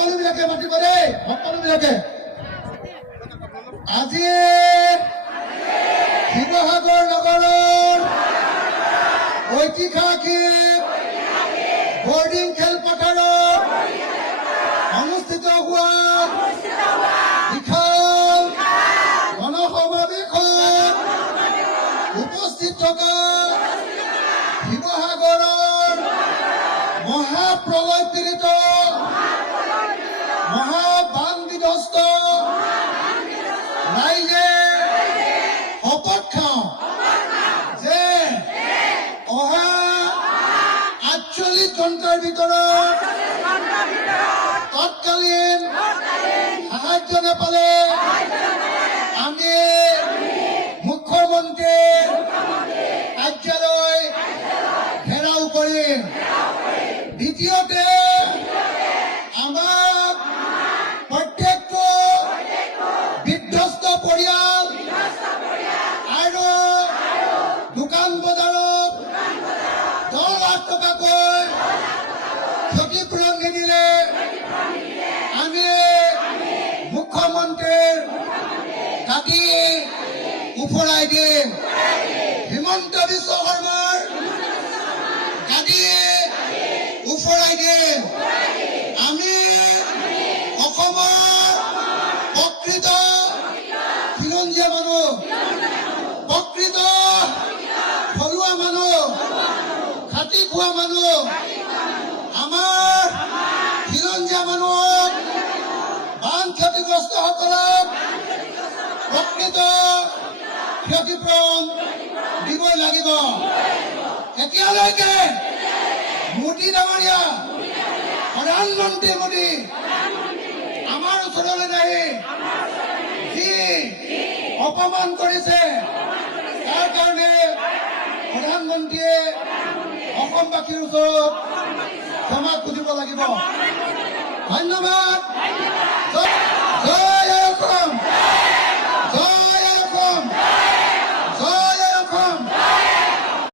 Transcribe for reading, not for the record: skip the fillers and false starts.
সকলোবিলাকে মাতিব দেই, সকলোবিলাকে। আজি শিৱসাগৰ নগৰৰ ঐতিহাসিক বৰ্ডিং খেলপথাৰত অনুষ্ঠিত হোৱা বিশাল গণসমাৱেশত উপস্থিত থকা শিৱসাগৰৰ মহাপ্ৰলয় পীড়িত মহাবান বিধ্বস্ত ৰাইজে শপত খাওঁ যে অহা ৪৮ ঘণ্টাৰ ভিতৰত তৎকালীন সাহায্য নাপালে আমি মুখ্যমন্ত্ৰীৰ কাৰ্যালয় ঘেৰাও কৰিম। দ্বিতীয়তে আমাক প্ৰত্যেকটো বিধ্বস্ত পৰিয়াল আৰু দোকান বজাৰত ১০ লাখ টকাকৈ ক্ষতিপূৰণ নিদিলে আমি মুখ্যমন্ত্ৰীৰ কাটি উফৰাই দিম। হিমন্ত বিশ্ব শৰ্মাৰ কাটি উফৰাই দিম। আমি অসমৰ প্ৰকৃত খিলঞ্জীয়া মানুহ, প্ৰকৃত থলুৱা মানুহ, খাটি খোৱা মানুহ, আমাৰ খিলঞ্জীয়া মানুহক বান ক্ষতিগ্ৰস্তসকলক প্ৰকৃত ক্ষতিপূৰণ দিবই লাগিব। এতিয়ালৈকে মোদী ডাঙৰীয়া, প্ৰধানমন্ত্ৰী মোদী আমাৰ ওচৰলৈ নাহি যি অপমান কৰিছে তাৰ কাৰণে প্ৰধানমন্ত্ৰীয়ে অসমবাসীৰ ওচৰত ক্ষমা খুজিব লাগিব। ধন্যবাদ।